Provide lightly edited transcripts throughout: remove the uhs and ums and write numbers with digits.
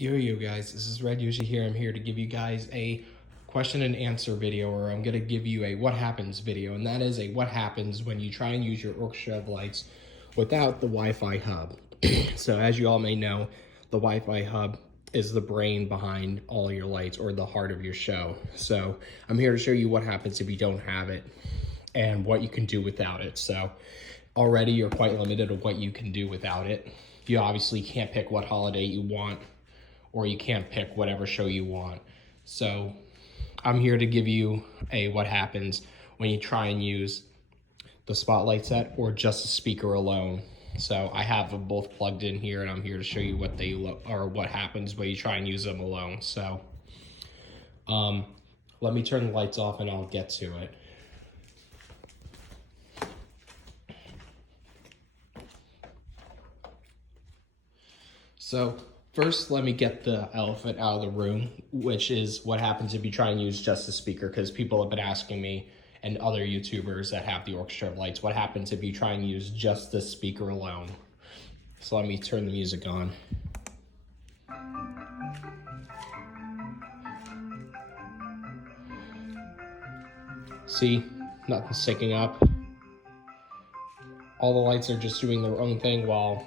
Yo guys, this is Red Usually here. I'm here to give you guys a question and answer video, or I'm gonna give you a what happens video, and that is a what happens when you try and use your Orchestra of Lights without the Wi-Fi hub. So as you all may know, the Wi-Fi hub is the brain behind all your lights, or the heart of your show. So I'm here to show you what happens if you don't have it and what you can do without it. So already you're quite limited of what you can do without it. You obviously can't pick what holiday you want, or you can't pick whatever show you want. So I'm here to give you a what happens when you try and use the spotlight set or just a speaker alone. So I have them both plugged in here, and I'm here to show you what they look, or what happens when you try and use them alone. So let me turn the lights off and I'll get to it. So first, let me get the elephant out of the room, which is what happens if you try and use just the speaker, because people have been asking me and other YouTubers that have the Orchestra of Lights, what happens if you try and use just the speaker alone? So let me turn the music on. See, nothing's sticking up. All the lights are just doing their own thing, while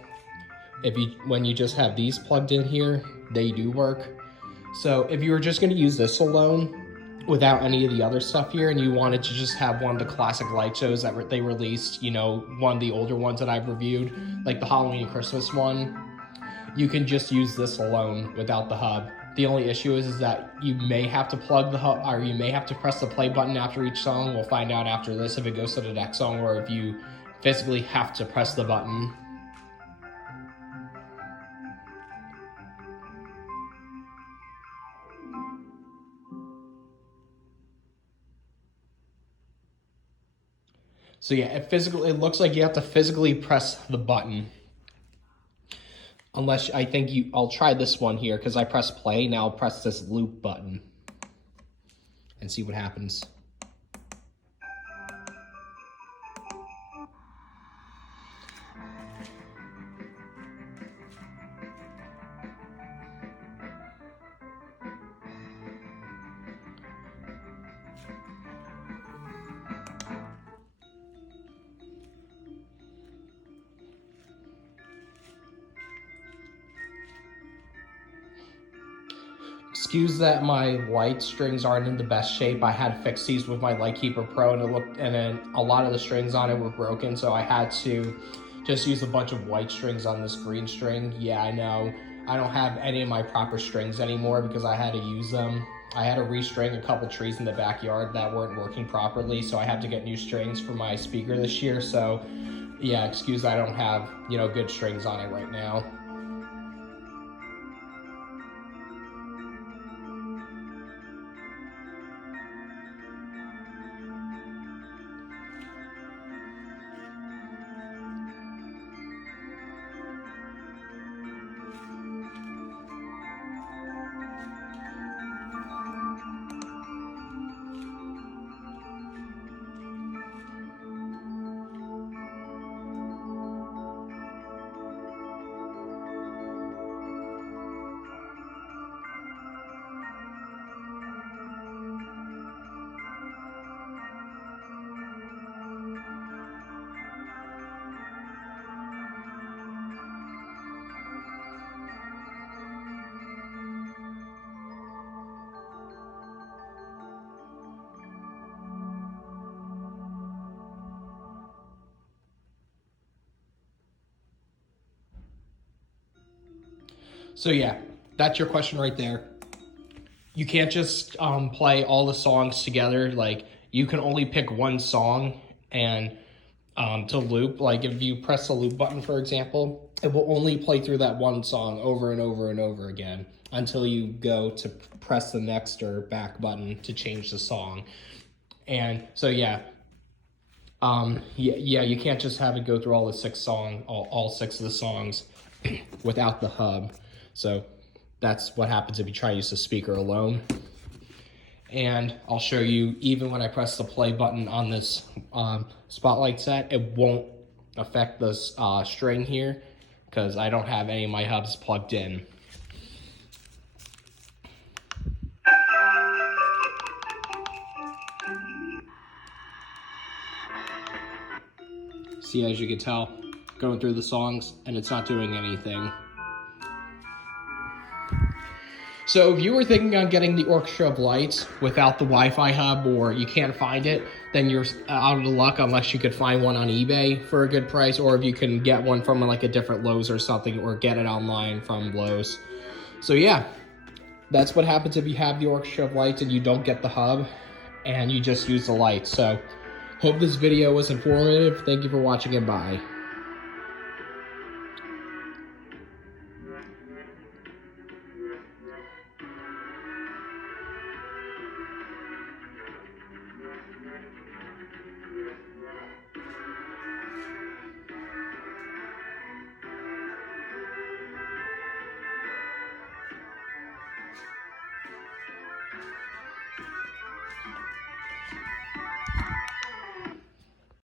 when you just have these plugged in here, they do work. So if you were just gonna use this alone without any of the other stuff here, and you wanted to just have one of the classic light shows that they released, you know, one of the older ones that I've reviewed, like the Halloween and Christmas one, you can just use this alone without the hub. The only issue is that you may have to plug the hub, or you may have to press the play button after each song. We'll find out after this if it goes to the next song, or if you physically have to press the button. So yeah, it looks like you have to physically press the button. Unless, I'll try this one here, because I press play. Now I'll press this loop button and see what happens. Excuse that my light strings aren't in the best shape. I had fixed these with my Lightkeeper Pro, and then a lot of the strings on it were broken, so I had to just use a bunch of white strings on this green string. Yeah, I know. I don't have any of my proper strings anymore because I had to use them. I had to restring a couple trees in the backyard that weren't working properly, so I had to get new strings for my speaker this year. So yeah, excuse I don't have, good strings on it right now. So yeah, that's your question right there. You can't just play all the songs together. Like, you can only pick one song and to loop. Like, if you press the loop button, for example, it will only play through that one song over and over and over again until you go to press the next or back button to change the song. And so yeah, you can't just have it go through all six of the songs without the hub. So that's what happens if you try to use the speaker alone. And I'll show you, even when I press the play button on this spotlight set, it won't affect this string here, because I don't have any of my hubs plugged in. See, as you can tell, going through the songs, and it's not doing anything. So if you were thinking on getting the Orchestra of Lights without the Wi-Fi hub, or you can't find it, then you're out of luck unless you could find one on eBay for a good price, or if you can get one from like a different Lowe's or something, or get it online from Lowe's. So yeah, that's what happens if you have the Orchestra of Lights and you don't get the hub and you just use the lights. So hope this video was informative. Thank you for watching, and bye.